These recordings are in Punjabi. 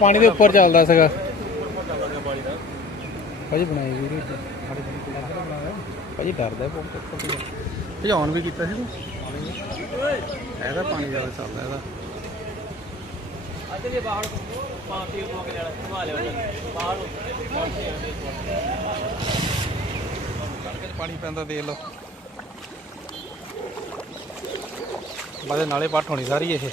ਪਾਣੀ ਦੇ ਉੱਪਰ ਚੱਲਦਾ ਸੀਗਾ। ਭਾਜੀ ਬਣਾਈ ਵੀਡੀਓ ਭਾਜੀ ਡਰਦਾ ਬਹੁਤ ਭਜਾਉਣ ਵੀ ਕੀਤਾ ਸੀ ਤੂੰ? ਇਹਦਾ ਪਾਣੀ ਜ਼ਿਆਦਾ ਚੱਲਦਾ ਇਹਦਾ। ਅੱਜ ਜੇ ਬਾਹਰ ਪਾਤੀ ਉਹ ਕੇ ਲੈਣਾ ਘੁਮਾ ਲਿਓ ਬਾਹਰ ਪਾਣੀ ਪੈਂਦਾ ਦੇਖ ਲਓ। ਬਾਦੇ ਨਾਲੇ ਪੱਟ ਹੋਣੀ ਸਾਰੀ ਇਹ।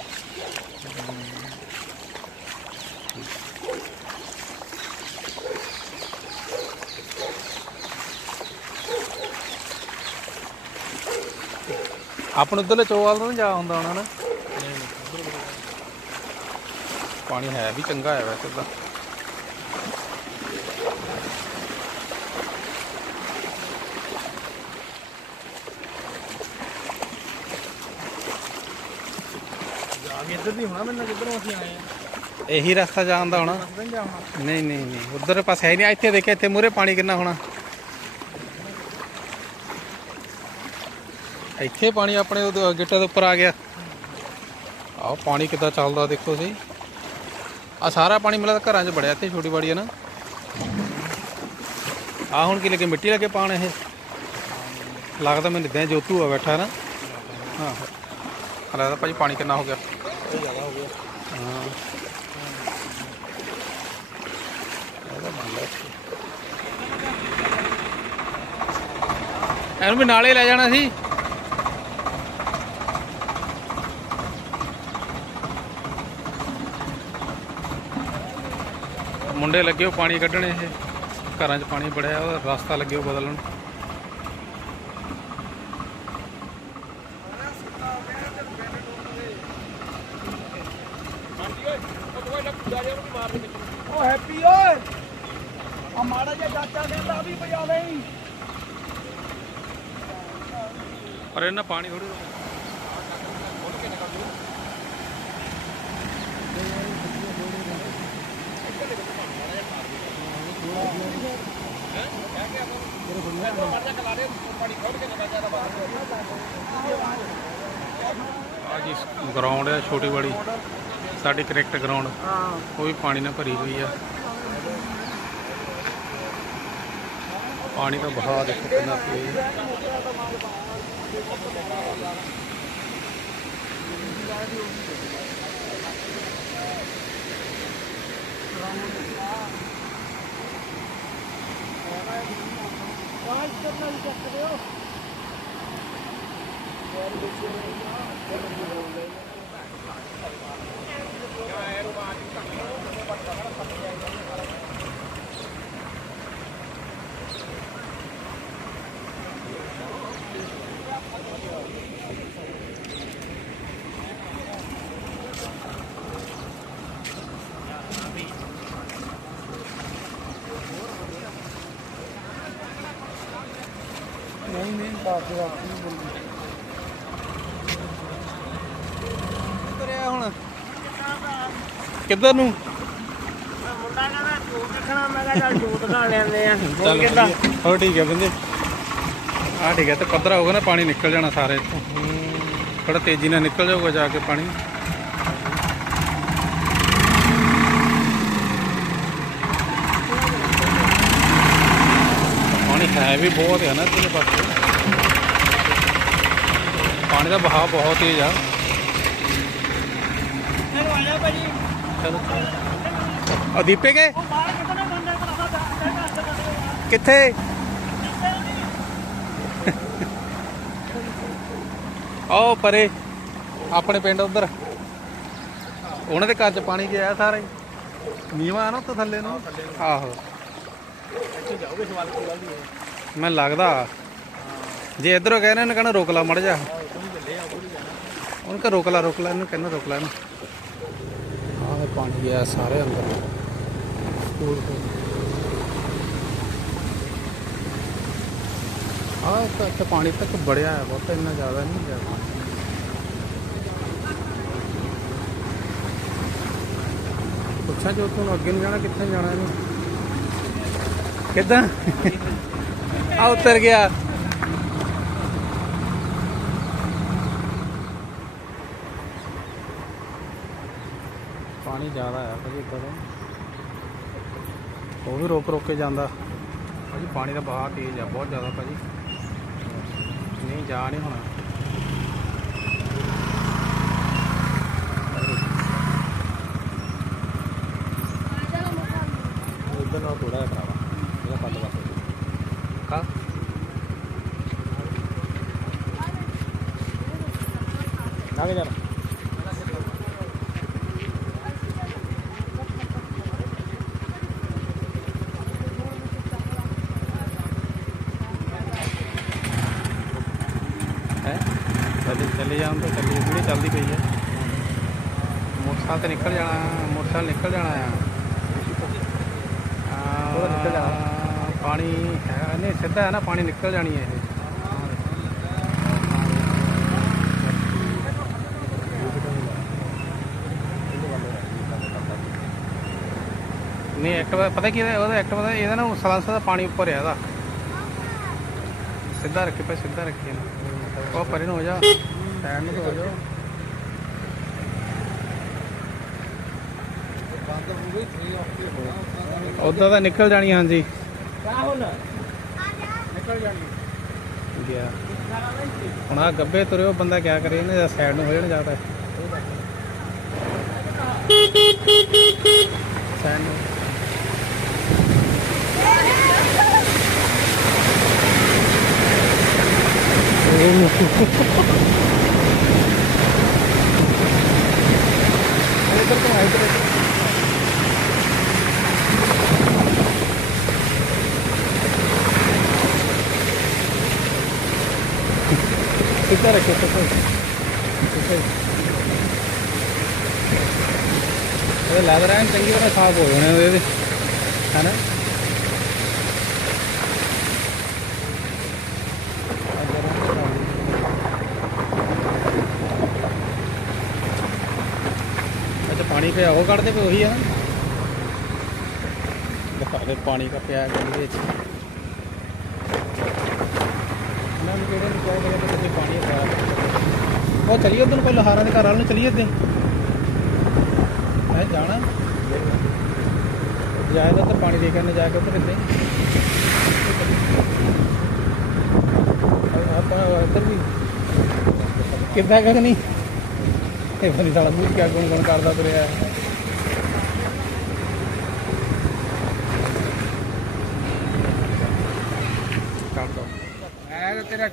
ਆਪਣ ਉਧਰਲੇ ਚੋਵਾਲ ਤੋਂ ਨੀ ਜਾ ਹੁੰਦਾ ਉਹਨਾਂ ਨਾ? ਪਾਣੀ ਹੈ ਵੀ ਚੰਗਾ ਹੈ ਵੈਸੇ ਤਾਂ। ਇੱਧਰ ਦੀ ਹੋਣਾ ਮੈਨੂੰ ਕਿੱਧਰੋਂ ਅਸੀਂ ਆਏ ਆ। ਇਹੀ ਰਸਤਾ ਜਾਂਦਾ ਹੋਣਾ? ਨਹੀਂ ਨਹੀਂ ਨਹੀਂ ਉਧਰ ਪਾਸੇ ਹੈ ਨਹੀਂ ਇੱਥੇ ਦੇਖਿਆ ਇੱਥੇ ਮੂਰੇ ਪਾਣੀ ਕਿੰਨਾ ਹੋਣਾ। ਇੱਥੇ ਪਾਣੀ ਆਪਣੇ ਉਹ ਗਿੱਟੇ ਦੇ ਉੱਪਰ ਆ ਗਿਆ। ਆਹ ਪਾਣੀ ਕਿੱਦਾਂ ਚੱਲਦਾ ਦੇਖੋ ਸਹੀ ਆ ਸਾਰਾ ਪਾਣੀ ਮਿਲਦਾ ਘਰਾਂ 'ਚ ਬੜਿਆ ਇੱਥੇ ਛੋਟੀ ਬਾੜੀ ਹੈ ਨਾ ਆ ਹੁਣ ਕੀ ਲੱਗੇ ਮਿੱਟੀ ਲੱਗੇ ਪਾਣ ਇਹ? ਲੱਗਦਾ ਮੈਨੂੰ ਇਦਾਂ ਜੋਤੂ ਆ ਬੈਠਾ ਨਾ। ਹਾਂ। ਲੱਗਦਾ ਭਾਜੀ ਪਾਣੀ ਕਿੰਨਾ ਹੋ ਗਿਆ। ਜ਼ਿਆਦਾ ਹੋ ਗਿਆ। ਹਾਂ। ਇਹਦਾ ਬੰਦਾ ਇੱਥੇ। ਇਹਨੂੰ ਵੀ ਨਾਲੇ ਲੈ ਜਾਣਾ ਸੀ। ਮੁੰਡੇ ਲੱਗੇ ਉਹ ਪਾਣੀ ਕੱਢਣੇ ਇਹ। ਘਰਾਂ 'ਚ ਪਾਣੀ ਬੜਿਆ ਉਹਦਾ ਰਸਤਾ ਲੱਗੇ ਉਹ ਬਦਲਣ। ਉਹ ਹੈਪੀ ਓਏ! ਆ ਮਾੜਾ ਜਿਹਾ ਚਾਚਾ ਕਹਿੰਦਾ ਵੀ ਵਜਾ ਲਈ। ਪਰ ਇਹਨਾਂ ਪਾਣੀ ਥੋੜੀ ਆ ਜੀ ਗਰਾਊਂਡ ਹੈ ਛੋਟੀ ਵਾਲੀ। ਸਾਡੀ ਕ੍ਰਿਕਟ ਗਰਾਊਂਡ ਹਾਂ। ਉਹ ਪਾਣੀ ਨਾ ਭਰੀ ਹੋਈ ਆ। ਪਾਣੀ ਦਾ ਬਹਾਅ ਦੇਖੋ ਕਿੰਨਾ ਤੇਜ਼। ਹੈ ਚੱਕਦੇ ਹੋ ਯਾਰ ਦੇਖੋ ਤੁਰਿਆ ਹੁਣ? ਕਿੱਧਰ ਨੂੰ? ਮੁੰਡਾ ਕਹਿੰਦਾ ਜੂਤ ਦੇਖਣਾ ਮੈਂ ਕਿਹਾ ਚੱਲ ਜੂਤ ਖਾ ਲੈਂਦੇ ਆ ਚੱਲ ਵਧੀਆ। ਹੋਰ ਠੀਕ ਹੈ ਬੰਦੇ? ਆ ਠੀਕ ਹੈ, ਤੇ ਪੱਧਰਾ ਹੋਊਗਾ ਨਾ, ਪਾਣੀ ਨਿਕਲ ਜਾਣਾ ਸਾਰੇ ਇੱਥੋਂ। ਥੋੜਾ ਤੇਜ਼ੀ ਨਾਲ ਨਿਕਲ ਜਾਊਗਾ ਜਾ ਕੇ ਪਾਣੀ। ਪਾਣੀ ਹੈ ਵੀ ਬਹੁਤ ਹੈ ਨਾ ਇੱਧਰਲੇ ਪਾਸੇ। ਪਾਣੀ ਦਾ ਵਹਾਅ ਬਹੁਤ ਤੇਜ਼ ਆ। ਚਲੋ। ਆ ਦੀਪੇ ਕੇ? ਕਿੱਥੇ? ਆਓ ਪਰੇ ਆਪਣੇ ਪਿੰਡ ਉਧਰ। ਉਹਨਾਂ ਦੇ ਘਰ ਚ ਪਾਣੀ ਗਿਆ ਸਾਰਾ। ਹੀ ਨੀਵਾ ਨਾ ਉੱਤੇ ਥੱਲੇ ਨੂੰ? ਆਹੋ। ਮੈਂ ਲੱਗਦਾ। ਜੇ ਇਧਰੋਂ ਕਹਿੰਦੇ ਇਹਨੂੰ ਕਹਿੰਦਾ ਰੋਕ ਲਾ ਮੜ ਜਾ ਉਹਨੂੰ ਕਹ ਰੋਕ ਲਾ ਰੋਕ ਲਾ ਇਹਨੂੰ ਕਹਿੰਦਾ ਰੋਕ ਲਾ ਇਹਨੂੰ ਆਹ ਪਾਣੀ ਗਿਆ ਸਾਰੇ ਅੰਦਰ ਦੂਰ ਦੂਰ ਆਹ ਤਾਂ ਇੱਥੇ ਪਾਣੀ ਤੱਕ ਬੜਿਆ ਹੈ ਬਹੁਤ ਇੰਨਾ ਜ਼ਿਆਦਾ ਨਹੀਂ ਪੁੱਛਾਂ ਜੋ ਤੂੰ ਅੱਗੇ ਨੂੰ ਜਾਣਾ ਕਿੱਥੇ ਜਾਣਾ ਇਹਨੂੰ ਕਿੱਦਾਂ ਆ ਉਤਰ ਗਿਆ ਪਾਣੀ ਜ਼ਿਆਦਾ ਹੈ ਭਾਜੀ ਇੱਧਰ ਉਹ ਵੀ ਰੋਕ ਰੋਕ ਕੇ ਜਾਂਦਾ। ਭਾਜੀ ਪਾਣੀ ਦਾ ਬਹਾਅ ਤੇਜ਼ ਆ ਬਹੁਤ ਜ਼ਿਆਦਾ ਭਾਜੀ। ਨਹੀਂ ਜਾ ਨਹੀਂ ਹੋਣਾ। ਇਧਰ ਨਾਲ ਥੋੜਾ ਜਿਹਾ ਖਰਾਬ ਆ ਇਹਦਾ ਪੱਲ ਪਾਸੇ ਕਾ? ਜਾਣਾ ਹੈ ਚੱਲੇ ਚੱਲੇ ਜਾਣ ਤਾਂ ਚੱਲੀ ਵੀਡੀਓ ਚੱਲਦੀ ਪਈ ਹੈ। ਮੋਟਰਸਾਈਕਲ ਤੇ ਨਿਕਲ ਜਾਣਾ ਮੋਟਰਸਾਈਕਲ ਨਿਕਲ ਜਾਣਾ ਆ। ਆ, ਪਾਣੀ ਹੈ ਨਹੀਂ ਸਿੱਧਾ ਹੈ ਨਾ ਪਾਣੀ ਨਿਕਲ ਜਾਣੀ ਹੈ ਇਹ। ਨਹੀਂ ਐਕਟਿਵਾ ਪਤਾ ਕੀ ਉਹਦਾ ਐਕਟਿਵਾ ਦਾ ਇਹਦਾ ਨਾ ਸਲਾਂਸਾ ਦਾ ਪਾਣੀ ਉੱਪਰ ਹੈ ਇਹਦਾ। ਸਿੱਧਾ ਰੱਖੇ ਪਏ ਸਿੱਧਾ ਰੱਖੇ ਨਾ ਉਹ ਪਰੇ ਨੂੰ ਹੋ ਜਾ। ਸਾਈਡ ਨੂੰ ਹੋ ਜਾ। ਉਦਾਂ ਤਾਂ ਨਿਕਲ ਜਾਣੀ ਹਾਂਜੀ। ਗਿਆ। ਹੁਣ ਆ ਗੱਬੇ ਤੁਰਿਓ ਬੰਦਾ ਕਿਆ ਕਰੇ ਇਹਨੇ ਸਾਈਡ ਨੂੰ ਹੋ ਜਾਣਾ ਜਾਂਦਾ ਸਾਈਡ ਨੂੰ। ਇਧਰ ਤੋਂ ਆਇਆ ਇਧਰ ਸਿੱਧਾ ਰੱਖੋ ਸਿੱਧਾ ਸਿੱਧਾ ਇਹ ਲੱਗ ਰਿਹਾ ਹੈ ਚੰਗੀ ਤਰ੍ਹਾਂ ਸਾਫ਼ ਹੋ ਜਾਣੇ ਇਹਦੇ ਹੈਨਾ ਅੱਛਾ, ਪਾਣੀ ਪਿਆ, ਉਹ ਕੱਢਦੇ ਪਏ ਉਹੀ ਆ ਨਾ? ਪਾਣੀ ਦਾ ਪਿਆ ਗਲੀ ਵਿੱਚ ਮੈਂ ਵੀ ਕਿਹੜੇ ਨੂੰ ਕਿਹਾ ਕਿ ਪਾਣੀ ਖਰਾਬ ਉਹ ਚਲੀਏ ਉਧਰ ਨੂੰ ਪਹਿਲਾਂ ਦੇ ਘਰ ਵਾਲ ਨੂੰ ਚਲੀਏ ਇੱਥੇ। ਮੈਂ ਜਾਣਾ। ਜਾਇਦਾ ਤਾਂ ਪਾਣੀ ਦੇ ਕੇ ਜਾ ਕੇ ਉੱਧਰ ਇੱਥੇ। ਆਪਾਂ ਇੱਧਰ ਵੀ। ਕਿੱਦਾਂ ਕਰ ਨਹੀਂ? ਇਹ ਬੰਦੀ ਸਾਲਾ ਮੂੰਹ ਕਿਆ ਗੁਣ ਗੁਣ ਕਰਦਾ ਤੁਰਿਆ ਹੈ। ਕਰ ਦੋ ਮੈਂ ਤਾਂ ਤੇਰਾ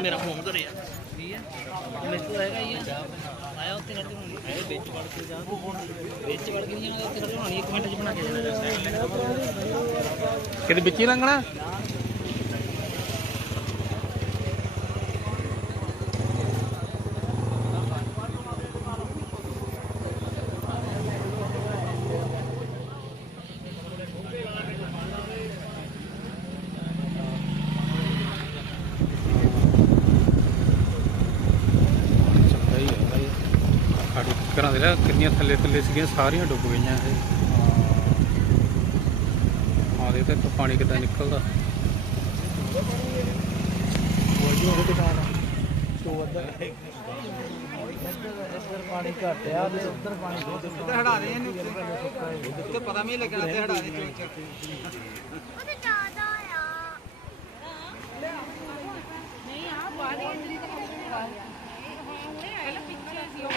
ਮੇਰਾ ਫੋਨ ਘਰੇ ਆ ਕੀ ਹੈ ਮੇਰੇ ਹੈਗਾ ਹੀ ਆ। ਆਇਆ ਉੱਤੇ ਖੜ ਕੇ ਇਹ ਵਿੱਚ ਵੜ ਕੇ ਜਾ ਵਿੱਚ ਵੜ ਕੇ ਨਹੀਂ ਜਾਣਾ ਉੱਤੇ ਖੜ ਕੇ ਇੱਕ ਮਿੰਟ ਚ ਬਣਾ ਕੇ ਦੇਣਾ। ਕਿਤੇ ਵਿੱਚ ਹੀ ਲੰਘਣਾ? ਸਾਡੀ ਕਿੰਨੀਆਂ ਥੱਲੇ ਥੱਲੇ ਸੀਗੀਆਂ, ਸਾਰੀਆਂ ਡੁੱਬ ਗਈਆਂ ਇਹ। ਆ ਦੇ ਤੇ ਪਾਣੀ ਕਿੱਦਾਂ ਨਿਕਲਦਾ। ਪਾਣੀ ਘੱਟ ਉੱਧਰ ਪਾਣੀ ਬਹੁਤ ਦੇ ਇਹਨੂੰ ਪਤਾ ਵੀ ਲੱਗਣਾ ਤੇ ਹੜਾ ਦੇ। ਚੋਚ ਉਹਦੇ ਜ਼ਿਆਦਾ ਆ ਨਹੀਂ ਆ ਬਾਹਰ ਹੀ ਅੰਦਰ ਹੀ ਤਾਂ ਕੰਮ ਹਾਂ ਹੁਣੇ ਆਇਆ ਨਾ ਪਿੱਛੇ ਸੀ ਉਹ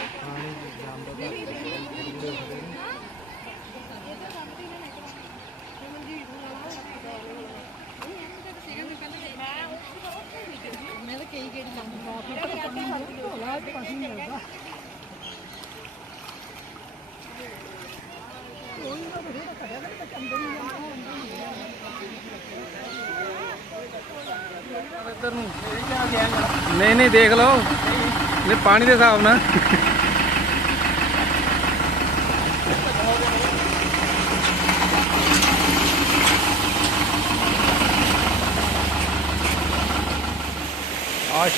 ਮੈਂ ਤਾਂ ਕਈ ਗੇੜੀ ਲੰਮਾ ਇੱਧਰ ਨੂੰ ਨਹੀਂ ਨਹੀਂ ਦੇਖ ਲਓ। ਨਹੀਂ ਪਾਣੀ ਦੇ ਹਿਸਾਬ ਨਾਲ।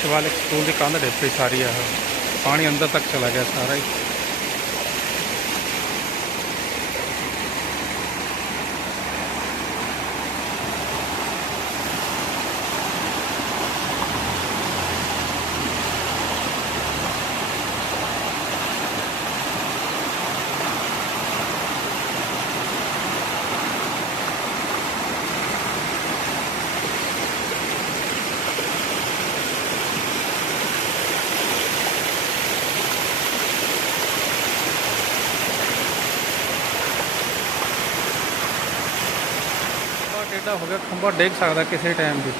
ਆ ਸ਼ਿਵਾਲਿਕ ਸਕੂਲ ਦੀ ਕੰਧ ਡਿੱਪੀ ਸਾਰੀ ਆ ਪਾਣੀ ਅੰਦਰ ਤੱਕ ਚਲਾ ਗਿਆ ਸਾਰਾ ਹੀ ਖੰਭਾ ਟੇਢਾ ਹੋ ਗਿਆ ਖੰਭਾ ਡੇਗ ਸਕਦਾ ਕਿਸੇ ਟਾਈਮ ਵੀ।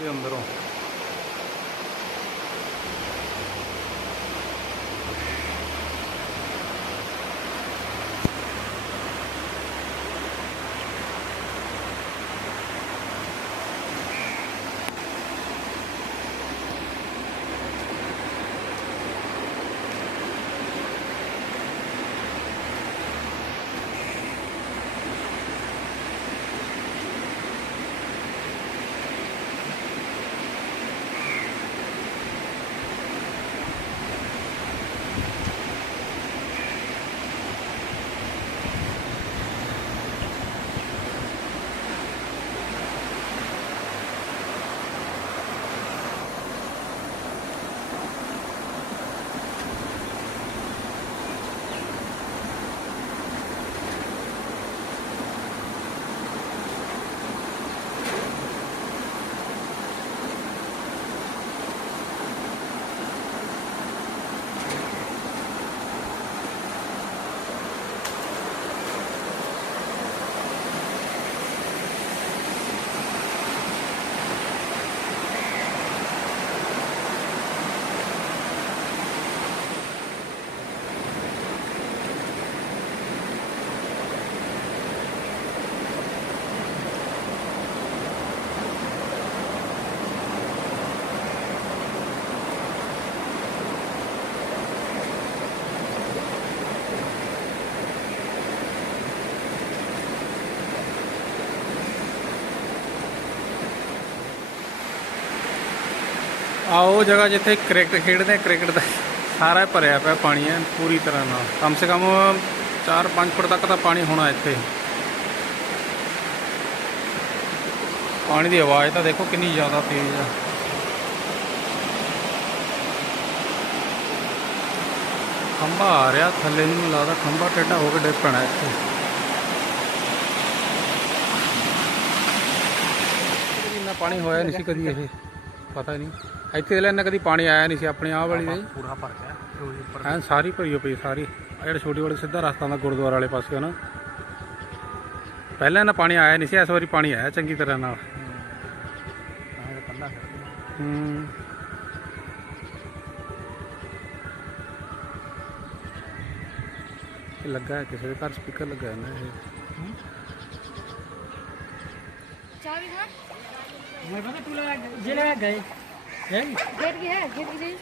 ਸਕੂਲ ਦੇ ਅੰਦਰੋਂ ਆ ਉਹ ਜਗ੍ਹਾ ਜਿੱਥੇ ਕ੍ਰਿਕਟ ਖੇਡਦੇ ਕ੍ਰਿਕਟ ਦਾ ਸਾਰਾ ਭਰਿਆ ਪਿਆ ਪਾਣੀ ਹੈ, ਪੂਰੀ ਤਰ੍ਹਾਂ ਨਾਲ। ਕਮ ਸੇ ਕਮ 4-5 ਫੁੱਟ ਤੱਕ ਤਾਂ ਪਾਣੀ ਹੋਣਾ ਇੱਥੇ। ਪਾਣੀ ਦੀ ਆਵਾਜ਼ ਤਾਂ ਦੇਖੋ ਕਿੰਨੀ ਜ਼ਿਆਦਾ ਤੇਜ਼ ਆ। ਖੰਭਾ ਆ ਰਿਹਾ, ਥੱਲੇ ਨੂੰ ਲੱਗਦਾ, ਖੰਭਾ ਟੇਢਾ ਹੋ ਕੇ ਡਿੱਗ ਪੈਣਾ ਇੱਥੇ। ਇੰਨਾ ਪਾਣੀ ਹੋਇਆ ਨਹੀਂ ਸੀ ਕਦੀ ਇਹ। ਪਤਾ ਨਹੀਂ। ਇੱਥੇ ਲੈ ਇੰਨਾ ਕਦੀ ਪਾਣੀ ਆਇਆ ਨਹੀਂ ਸੀ ਆਪਣੇ ਆਹ ਵਾਲੀ ਦੇ ਪੂਰਾ ਭਰ ਗਿਆ ਤੇ ਉਹਦੇ ਉੱਪਰ। ਐਨ ਸਾਰੀ ਭਰੀ ਹੋਈ ਪਈ ਸਾਰੀ। ਆ ਜਿਹੜਾ ਛੋਟੀ ਵਾਲੀ ਸਿੱਧਾ ਰਸਤਾ ਦਾ ਗੁਰਦੁਆਰਾ ਵਾਲੇ ਪਾਸੇ ਹੈ ਨਾ ਪਹਿਲਾਂ ਇਹਨਾਂ ਪਾਣੀ ਆਇਆ ਨਹੀਂ ਸੀ ਇਸ ਵਾਰੀ ਪਾਣੀ ਆਇਆ ਚੰਗੀ ਤਰ੍ਹਾਂ ਨਾਲ। ਆਹ ਕੰਨਾ ਫਿਰ ਹੂੰ। ਇਹ ਲੱਗਾ ਹੈ ਕਿਸੇ ਦੇ ਘਰ ਸਪੀਕਰ ਲੱਗਾ ਹੈ ਨਾ ਇਹ। ਚਾਬੀ ਹਾਂ मैं पता तू लगा ये लगा गए हैं गेट की है गेट की नहीं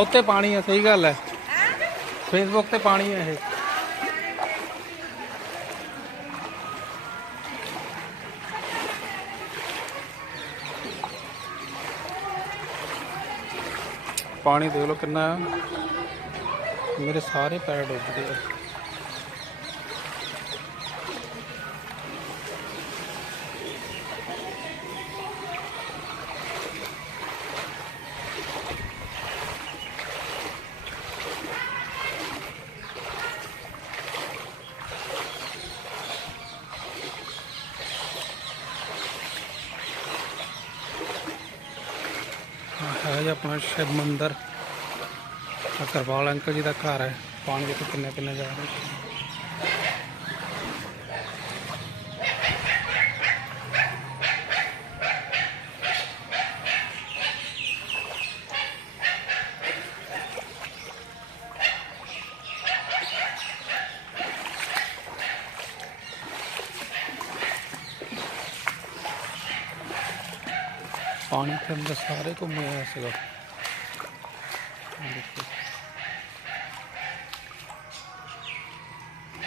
ਉੱਤੇ ਪਾਣੀ ਹੈ ਸਹੀ ਗੱਲ ਹੈ ਫੇਸਬੁੱਕ ਤੇ ਪਾਣੀ ਹੈ ਇਹ। ਪਾਣੀ ਦੇਖ ਲਓ ਕਿੰਨਾ ਮੇਰੇ ਸਾਰੇ ਪੈਰ ਡੁੱਬ ਗਏ ਆਹ ਹੈ ਜੀ ਆਪਣਾ ਸ਼ਿਵ ਮੰਦਿਰ। ਅਕਰਵਾਲ ਅੰਕਲ ਜੀ ਦਾ ਘਰ ਹੈ। ਪਾਣੀ ਦੇਖੋ ਕਿੰਨੇ ਕਿੰਨੇ ਜਾ ਰਿਹਾ। ਪਾਣੀ ਦੇ ਅੰਦਰ ਸਾਰੇ ਘੁੰਮੇ ਆਇਆ ਸੀਗਾ।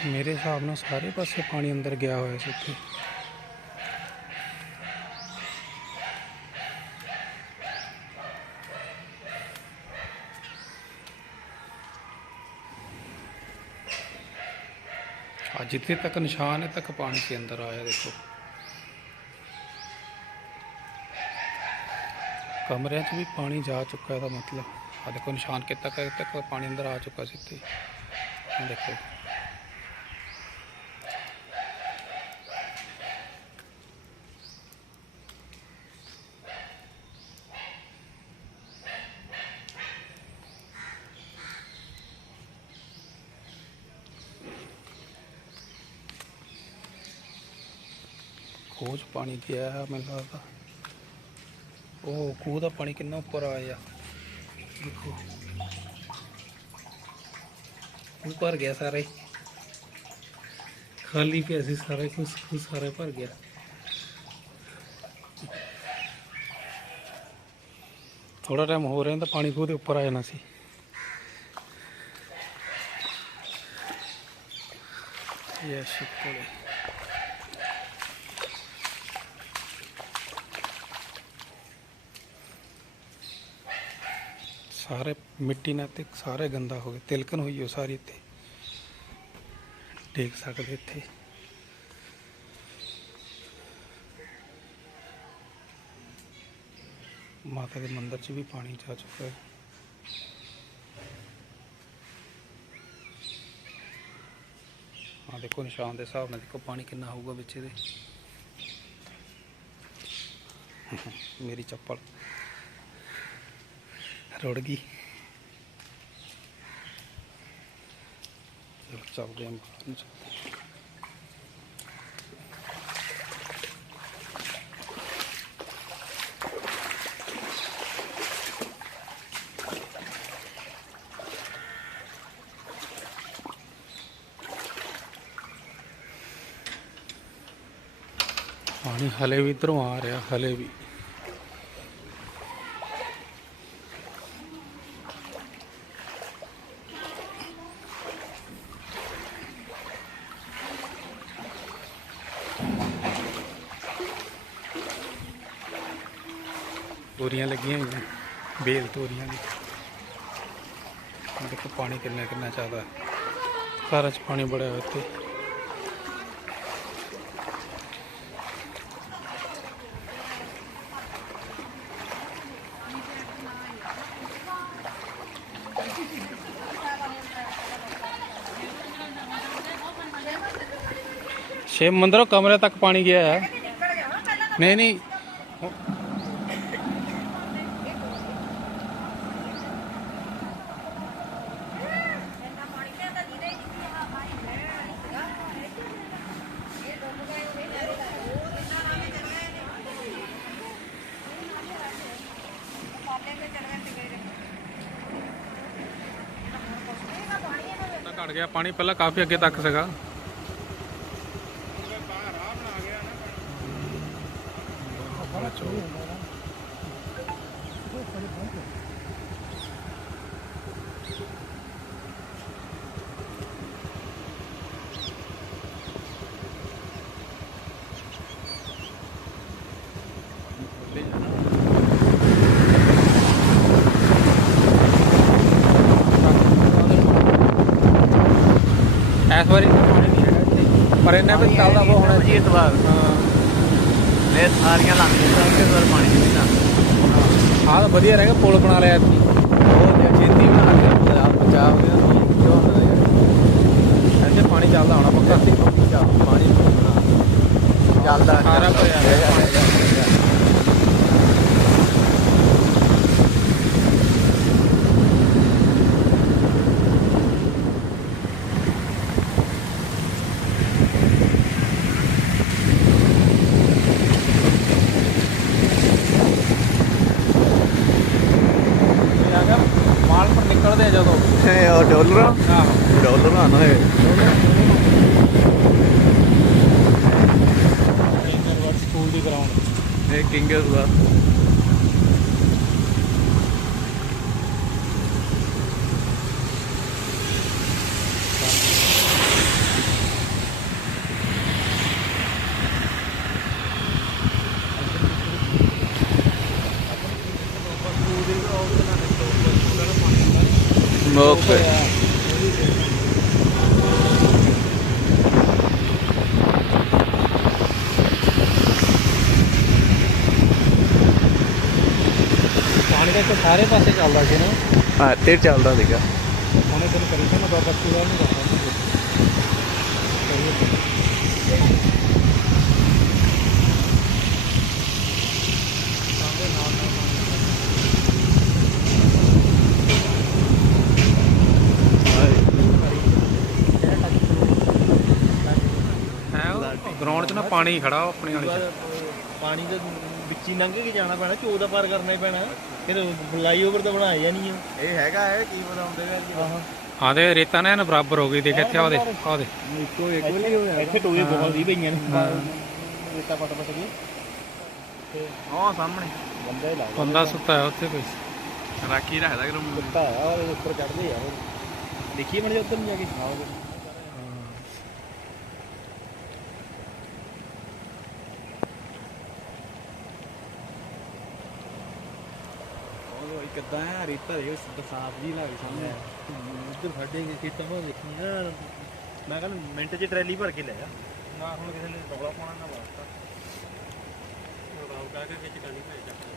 ਮੇਰੇ ਹਿਸਾਬ ਨਾਲ ਸਾਰੇ ਪਾਸੇ ਪਾਣੀ ਅੰਦਰ ਗਿਆ ਹੋਇਆ ਸੀ ਇੱਥੇ ਆ ਜਿੱਥੇ ਤੱਕ ਨਿਸ਼ਾਨ ਹੈ, ਤੱਕ ਪਾਣੀ ਦੇ ਅੰਦਰ ਆਇਆ, ਦੇਖੋ। ਕਮਰਿਆਂ 'ਚ ਵੀ ਪਾਣੀ ਜਾ ਚੁੱਕਾ ਇਹਦਾ ਮਤਲਬ। ਆ ਦੇਖੋ ਨਿਸ਼ਾਨ ਕਿੱਥੇ ਤੱਕ ਤੱਕ ਪਾਣੀ ਅੰਦਰ ਆ ਚੁੱਕਾ ਸੀ ਇੱਥੇ ਆਹ ਦੇਖੋ। ਖੋਜ ਪਾਣੀ ਦੀ ਆ ਮੈਨੂੰ ਲੱਗਦਾ। ਉਹ ਖੂਹ ਦਾ ਪਾਣੀ ਕਿੰਨਾ ਉੱਪਰ ਆਇਆ। ਦੇਖੋ। ਖੂਹ ਭਰ ਗਿਆ ਸਾਰਾ। ਹੀ ਖਾਲੀ ਪਿਆ ਸੀ ਸਾਰਾ ਕੁਝ ਖੂਹ ਸਾਰਾ ਭਰ ਗਿਆ। ਥੋੜਾ ਟਾਈਮ ਹੋ ਰਿਹਾ ਤਾਂ ਪਾਣੀ ਖੂਹ ਦੇ ਉੱਪਰ ਆ ਜਾਣਾ ਸੀ। ਇਹ ਸ਼ੁਕਰ ਹੈ। ਸਾਰੇ ਮਿੱਟੀ ਨਾਲ ਤੇ ਸਾਰੇ ਗੰਦਾ ਹੋ ਗਿਆ, ਤਿਲਕਣ ਹੋਈ ਉਹ ਸਾਰੀ ਇੱਥੇ। ਦੇਖ ਸਕਦੇ ਇੱਥੇ। ਮਾਤਾ ਦੇ ਮੰਦਰ 'ਚ ਵੀ ਪਾਣੀ ਜਾ ਚੁੱਕਾ ਹੈ। ਆ ਦੇਖੋ ਨਿਸ਼ਾਨ ਦੇ ਹਿਸਾਬ ਨਾਲ ਦੇਖੋ ਪਾਣੀ ਕਿੰਨਾ ਹੋਊਗਾ ਵਿੱਚ ਇਹਦੇ। ਮੇਰੀ ਚੱਪਲ। ਰੁੜ ਗਈ। ਚੱਲਦੇ ਵੀ ਇਧਰੋਂ ਆ ਰਿਹਾ ਹਲੇ ਵੀ। ਤੋਰੀਆਂ ਦੀ ਦੇਖੋ ਪਾਣੀ ਕਿੰਨਾ ਕਿੰਨਾ ਜ਼ਿਆਦਾ। ਸਾਰਾ ਚ ਪਾਣੀ ਬੜਾ ਹੈ ਉੱਤੇ ਸ਼ਿਵ ਮੰਦਰੋਂ ਕਮਰੇ ਤੱਕ ਪਾਣੀ ਗਿਆ ਹੈ। ਨਹੀਂ ਨਹੀਂ। ਪਾਣੀ ਪਹਿਲਾਂ ਕਾਫੀ ਅੱਗੇ ਤੱਕ ਸੀਗਾ। ਇਸ ਵਾਰੀ ਤਾਂ ਪਾਣੀ ਨਹੀਂ ਹੈਗਾ ਇੱਥੇ ਪਰ ਇੰਨਾ ਵੀ ਚੱਲਦਾ ਵਾ ਹੁਣ ਜੀ ਇਤਵਾਰ ਹਾਂ। ਇਹ ਸਾਰੀਆਂ ਲੰਘ ਗਈਆਂ ਕਿ ਸਰ ਪਾਣੀ ਨਾ ਆਹ ਤਾਂ ਵਧੀਆ ਰਹੇਗਾ ਪੁਲ ਬਣਾ ਲਿਆ ਇੱਥੇ। ਉਹ ਤੇ ਛੇਤੀ ਬਣਾ ਲਿਆ। ਪੰਜਾਬ ਪੰਜਾਬ ਦੇ ਕਿਉਂ ਹੁੰਦਾ ਯਾਰ। ਇੱਥੇ ਪਾਣੀ ਚੱਲਦਾ ਹੋਣਾ ਪੱਕਾ। ਪਾਣੀ ਚੱਲਦਾ। ਸਾਰਾ ਹੋਇਆ ਇਹ ਆ ਗਿਆ ਮਾਲ ਪਰ ਨਿਕਲਦੇ ਆ ਜਦੋਂ ਇਹ ਉਹ ਡਾਲਰ ਆਹੋ ਡਾਲਰ ਨਾ ਹੋਏ ਸਕੂਲ ਦੀ ਗਰਾਊਂਡ ਇਹ ਕਿੰਗਸ ਦਾ ਤਾਂ ਇੱਥੇ ਸਾਰੇ ਪਾਸੇ ਚੱਲਦਾ ਸੀ ਨਾ। ਹਾਂ ਤੇ ਚੱਲਦਾ ਸੀਗਾ। ਉਹਨੇ ਤੈਨੂੰ ਕਰੀ ਸੀ ਮੈਂ ਦੌੜ ਬੱਚੂ ਦਾ ਨਹੀਂ ਕਰਦਾ ਹੈ ਗਰਾਊਂਡ 'ਚ ਨਾ ਪਾਣੀ ਖੜਾ ਆਪਣੀ ਵਾਲੀ 'ਚ। ਪਾਣੀ ਦੇ ਵਿੱਚ ਹੀ ਲੰਘ ਕੇ ਜਾਣਾ ਪੈਣਾ ਚੋ ਦਾ ਪਾਰ ਕਰਨਾ ਹੀ ਪੈਣਾ। ਫਿਰ ਫਲਾਈਓਵਰ ਤਾਂ ਬਣਾਇਆ ਜਾਣੀ ਆ ਇਹ ਹੈਗਾ ਹੈ ਕੀ ਬਣਾਉਂਦੇ ਵੇ ਆਹਾਂ। ਹਾਂ ਤੇ ਰੇਤਾ ਨਾ ਇਹਨੂੰ ਬਰਾਬਰ ਹੋ ਗਈ ਦੇਖ ਇੱਥੇ ਉਹਦੇ ਉਹਦੇ ਇੱਕੋ ਇੱਕ ਵਾਰੀ ਹੋਇਆ ਇੱਥੇ ਟੋਏ ਬਹੁਤ ਹੀ ਪਈਆਂ ਨੇ। ਰੇਤਾ ਪਟ ਪਟ ਕੇ। ਹਾਂ ਸਾਹਮਣੇ। ਬੰਦਾ ਹੀ ਲੱਗਦਾ। ਬੰਦਾ ਸੁੱਤਾ ਹੈ ਉੱਥੇ ਕੋਈ। ਰਾਖੀ ਰੱਖਦਾ ਕਿ ਕੁੱਤਾ ਆ ਉਹਦੇ ਉੱਪਰ ਚੜਦੇ ਆ ਉਹ। ਦੇਖੀਏ ਮੜੇ ਉੱਧਰ ਨੂੰ ਜਾ ਕੇ। ਆਓਗੇ ਉਹ ਕਿੱਦਾਂ ਹੈ ਰੀਤਾ ਦੇ ਸਾਫ਼ ਜੀ ਲੱਗ ਸਾਹਮਣੇ। ਉੱਧਰ ਸਾਡੇ ਖੇਤਾਂ ਨੂੰ ਦੇਖੀਆਂ ਮੈਂ ਕਹਿੰਦਾ ਮਿੰਟ 'ਚ ਟਰੈਲੀ ਭਰ ਕੇ ਲੈ ਜਾ ਨਾ ਹੁਣ ਕਿਸੇ ਨੇ ਰੌਲਾ ਪਾਉਣਾ ਨਾ ਵਾਸਤਾ। ਰੌਲਾ ਕਾ ਕੇ ਵਿੱਚ ਗਾਲੀ ਭੇਜ ਜਾ